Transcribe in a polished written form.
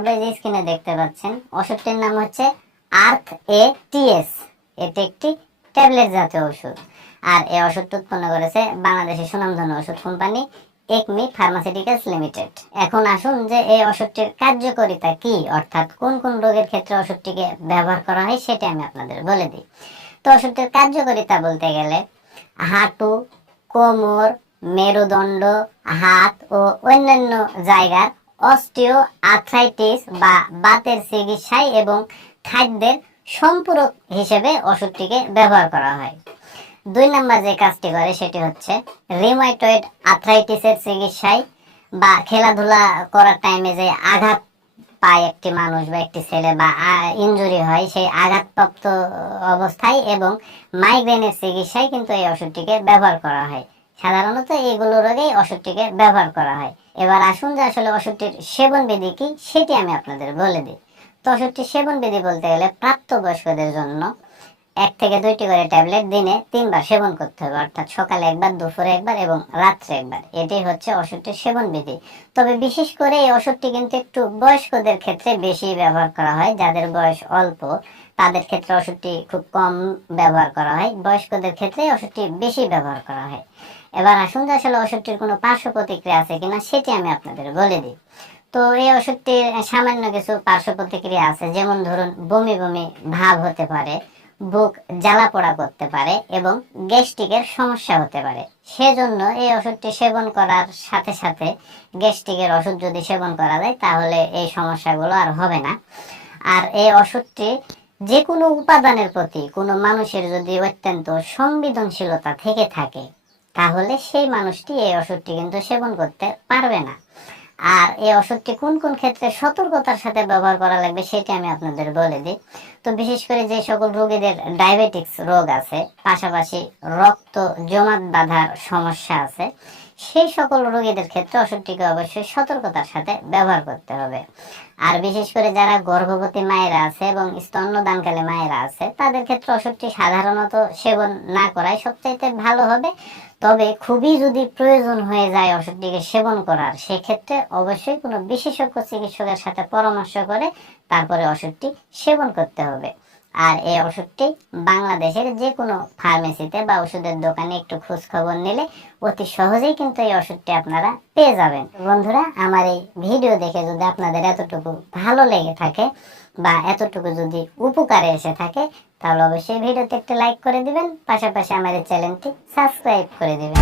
পারবো। এই যে স্ক্রিনে দেখতে পাচ্ছেন, ওষুধটির নাম হচ্ছে ARTH-ATS। এটি একটি ট্যাবলেট জাতীয় ওষুধ। আর এই ওষুধটি উৎপন্ন করেছে বাংলাদেশের সুনামধন্য ওষুধ কোম্পানি একমি ফার্মাসিউটিক্যালস লিমিটেড। এখন আসুন যে এই ওষুধটির কার্যকারিতা কি, অর্থাৎ কোন কোন রোগের ক্ষেত্রে ওষুধটিকে ব্যবহার করা হয় সেটা আমি আপনাদের বলে দিই। তো ওষুধটির কার্যকারিতা বলতে গেলে হাঁটু, কোমর, মেরুদণ্ড, হাত ও অন্যান্য জায়গার অস্টিও আর্থ্রাইটিস বা বাতের চিকিৎসায় এবং খাদ্যের সম্পূরক হিসেবে ওষুধটিকে ব্যবহার করা হয়। 2 নম্বর যে কাজটি করে সেটি হচ্ছে রিউমাটয়েড আর্থ্রাইটিসের চিকিৎসায় বা খেলাধুলা করার টাইমে যে আঘাত পায় একটি মানুষ বা একটি ছেলে বা ইনজুরি হয়, সেই আঘাতপ্রাপ্ত অবস্থায় এবং মাইগ্রেনের চিকিৎসায় কিন্তু এই ওষুধটিকে ব্যবহার করা হয়। সাধারণত এইগুলো রোগেই ওষুধটিকে ব্যবহার করা হয়। এবার আসুন যে আসলে ওষুধটির সেবন বিধি কি সেটি আমি আপনাদের বলে দিই। তো ওষুধটির সেবন বিধি বলতে গেলে প্রাপ্তবয়স্কদের জন্য 1 থেকে 2টি করে ট্যাবলেট দিনে 3 বার সেবন করতে হবে, অর্থাৎ সকালে একবার, দুপুরে একবার এবং রাত্রে একবার। এটাই হচ্ছে ওষুধটির সেবন বিধি। তবে বিশেষ করে এই ওষুধটি কিন্তু একটু বয়স্কদের ক্ষেত্রে বেশি ব্যবহার করা হয়। যাদের বয়স অল্প তাদের ক্ষেত্রে ওষুধটি খুব কম ব্যবহার করা হয়, বয়স্কদের ক্ষেত্রে ওষুধটি বেশি ব্যবহার করা হয়। এবার আসুন যে আসলে ওষুধটির কোনো পার্শ্ব প্রতিক্রিয়া আছে কিনা সেটি আমি আপনাদের বলে দিই। তো এই ওষুধটির সামান্য কিছু পার্শ্ব প্রতিক্রিয়া আছে, যেমন ধরুন বমি বমি ভাব হতে পারে, বুক জ্বালা পোড়া করতে পারে এবং গ্যাস্ট্রিকের সমস্যা হতে পারে। সেজন্য এই ওষুধটি সেবন করার সাথে সাথে গ্যাস্ট্রিকের ওষুধ যদি সেবন করা যায় তাহলে এই সমস্যাগুলো আর হবে না। আর এই ওষুধটি যে কোনো উপাদানের প্রতি কোনো মানুষের যদি অত্যন্ত সংবেদনশীলতা থেকে থাকে তাহলে সেই মানুষটি এই ওষুধটি কিন্তু সেবন করতে পারবে না। আর এই ওষুধটি কোন কোন ক্ষেত্রে সতর্কতার সাথে ব্যবহার করা লাগবে সেটি আমি আপনাদের বলে দিই। তো বিশেষ করে যে সকল রোগীদের ডায়াবেটিক্স রোগ আছে, পাশাপাশি রক্ত জমাট বাঁধার সমস্যা আছে, সেই সকল রোগীদের ক্ষেত্রে ওষুধটিকে অবশ্যই সতর্কতার সাথে ব্যবহার করতে হবে। আর বিশেষ করে যারা গর্ভবতী মায়েরা আছে এবং স্তন্যদানকালী মায়েরা আছে তাদের ক্ষেত্রে ওষুধটি সাধারণত সেবন না করাই সবচাইতে ভালো হবে। তবে খুবই যদি প্রয়োজন হয়ে যায় ওষুধটিকে সেবন করার, সেক্ষেত্রে অবশ্যই কোনো বিশেষজ্ঞ চিকিৎসকের সাথে পরামর্শ করে তারপরে ওষুধটি সেবন করতে হবে। আর এই ওষুধটি বাংলাদেশের যে কোনো ফার্মেসিতে বা ওষুধের দোকানে একটু খোঁজ খবর নিলে অতি সহজেই কিন্তু এই ওষুধটি আপনারা পেয়ে যাবেন। বন্ধুরা, আমার এই ভিডিও দেখে যদি আপনাদের এতটুকু ভালো লেগে থাকে বা এতটুকু যদি উপকারে এসে থাকে তাহলে অবশ্যই ভিডিওতে একটা লাইক করে দিবেন, পাশাপাশি আমার এই চ্যানেলটি সাবস্ক্রাইব করে দিবেন।